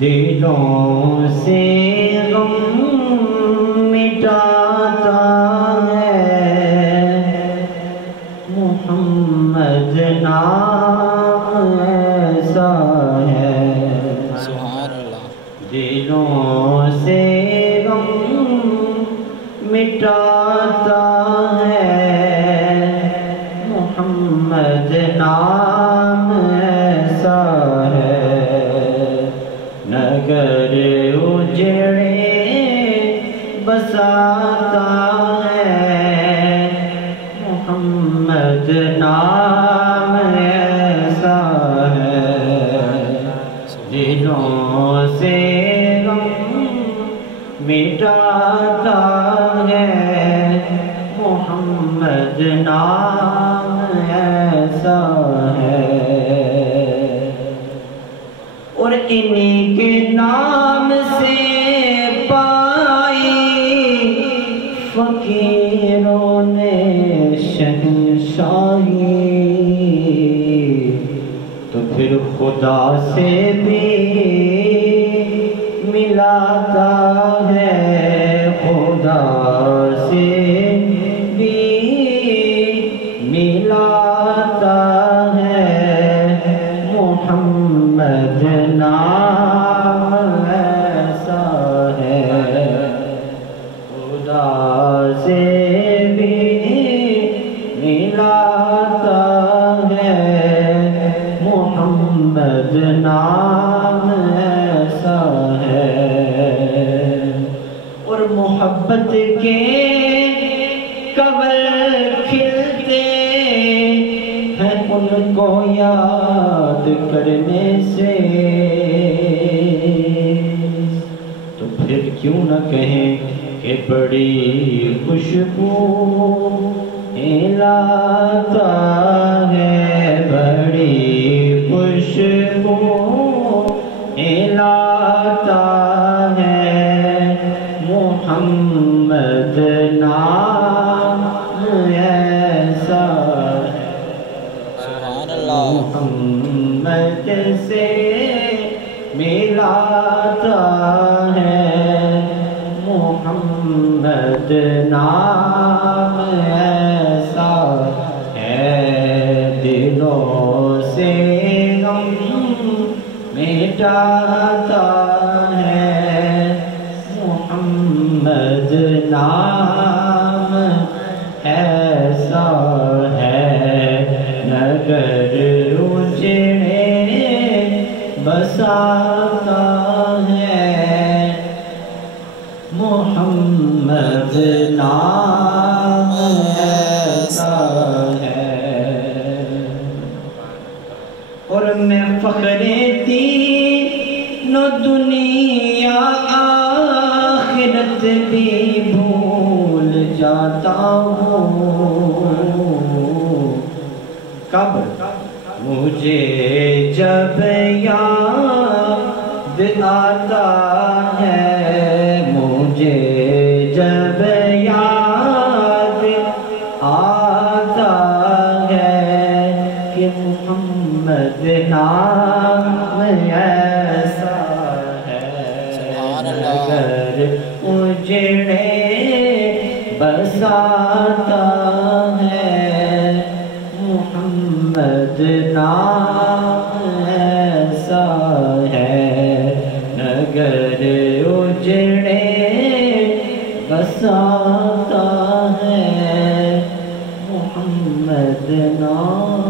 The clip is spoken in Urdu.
دلوں سے غم مٹاتا ہے محمد نام ایسا ہے سبحان اللہ دلوں سے غم مٹاتا ہے محمد نام ایسا ہے نگر اجڑے بساتا ہے محمد نام ایسا ہے دلوں سے غم مٹاتا ہے محمد نام ایسا ہے اور انہی کے نام سے پائی فقیروں نے شہنشاہی تو پھر خدا سے بھی ملاتا ہے خدا سے بھی ملاتا ہے محمد نام ایسا ہے خدا سے بھی ملاتا ہے محمد نام ایسا ہے اور محبت کے کمل کھلتے ہیں ان کو یاد کرنے سے تو پھر کیوں نہ کہیں کہ بڑی خوشبو لاتا ہے بڑی خوشبو لاتا ہے محمد نام ایسا ہے سبحان اللہ محمد سے ملاتا ہے محمد نام ایسا ہے دلوں سے غم مٹاتا ہے محمد نام ایسا ہے نگر اجڑے بساتا ہے محمد نام ایسا ہے اور میں فخر دین و دنیا آخرت بھی بھول جاتا ہوں کب مجھے جب یاد آتا ہے مجھے جب یاد آتا ہے کہ محمد نام ایسا ہے نگر اجڑے بساتا ہے محمد نام ایسا ہے نگر اجڑے بساتا ہے محمد نام